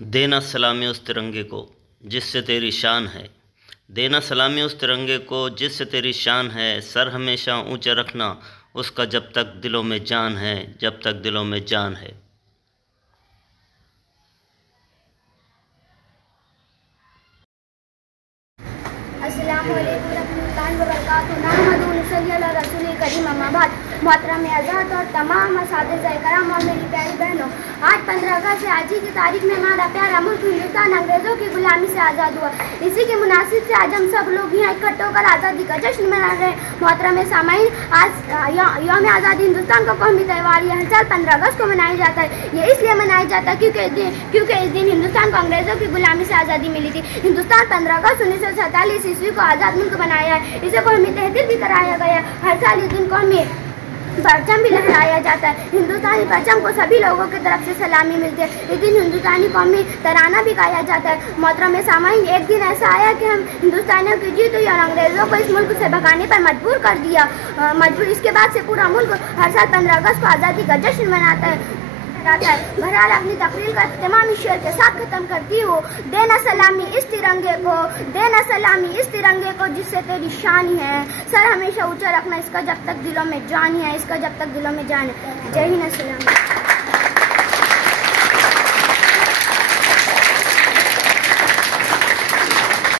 देना सलामी उस तिरंगे को जिससे तेरी शान है। देना सलामी उस तिरंगे को जिससे तेरी शान है। सर हमेशा ऊंचा रखना उसका जब तक दिलों में जान है, जब तक दिलों में जान है। मोहतरम आज़ाद और तमाम असातिज़ा कराम और मेरी प्यारी बहनों, आज 15 अगस्त से आज ही की तारीख में हमारा प्यारा मुल्क हिंदुस्तान अंग्रेज़ों की गुलामी से आज़ाद हुआ। इसी के मुनासिब से आज हम सब लोग यहाँ इकट्ठे होकर आज़ादी का जश्न मना रहे हैं। मोहतरम सामाईन, आज यौम आज़ादी हिंदुस्तान का कौमी त्यौहार हर साल 15 अगस्त को मनाया जाता है। ये इसलिए मनाया जाता है क्योंकि इस दिन हिंदुस्तान को अंग्रेज़ों की गुलामी से आज़ादी मिली थी। हिंदुस्तान 15 अगस्त 1947 ईस्वी को आज़ाद मुल्क बनाया है। इसे कौमी तहजीब भी कराया गया। हर साल इस दिन कौमी परचम भी लहराया जाता है। हिंदुस्तानी परचम को सभी लोगों की तरफ से सलामी मिलती है। इस दिन हिंदुस्तानी कौमी तराना भी गाया जाता है। मोहतरम सामाईन, एक दिन ऐसा आया कि हम हिंदुस्तानियों की जीत हुई और अंग्रेज़ों को इस मुल्क से भगाने पर मजबूर कर दिया। इसके बाद से पूरा मुल्क हर साल 15 अगस्त को आज़ादी का जश्न मनाता है। बहरहाल अपनी तकरीर का इख्तितामी शेर के साथ खत्म करती हूँ। देना सलामी इस तिरंगे को, देना सलामी इस तिरंगे को जिससे तेरी शान है। सर हमेशा ऊंचा रखना इसका जब तक दिलों में जान है, इसका जब तक दिलों में जान है। जय हिंद, सलाम।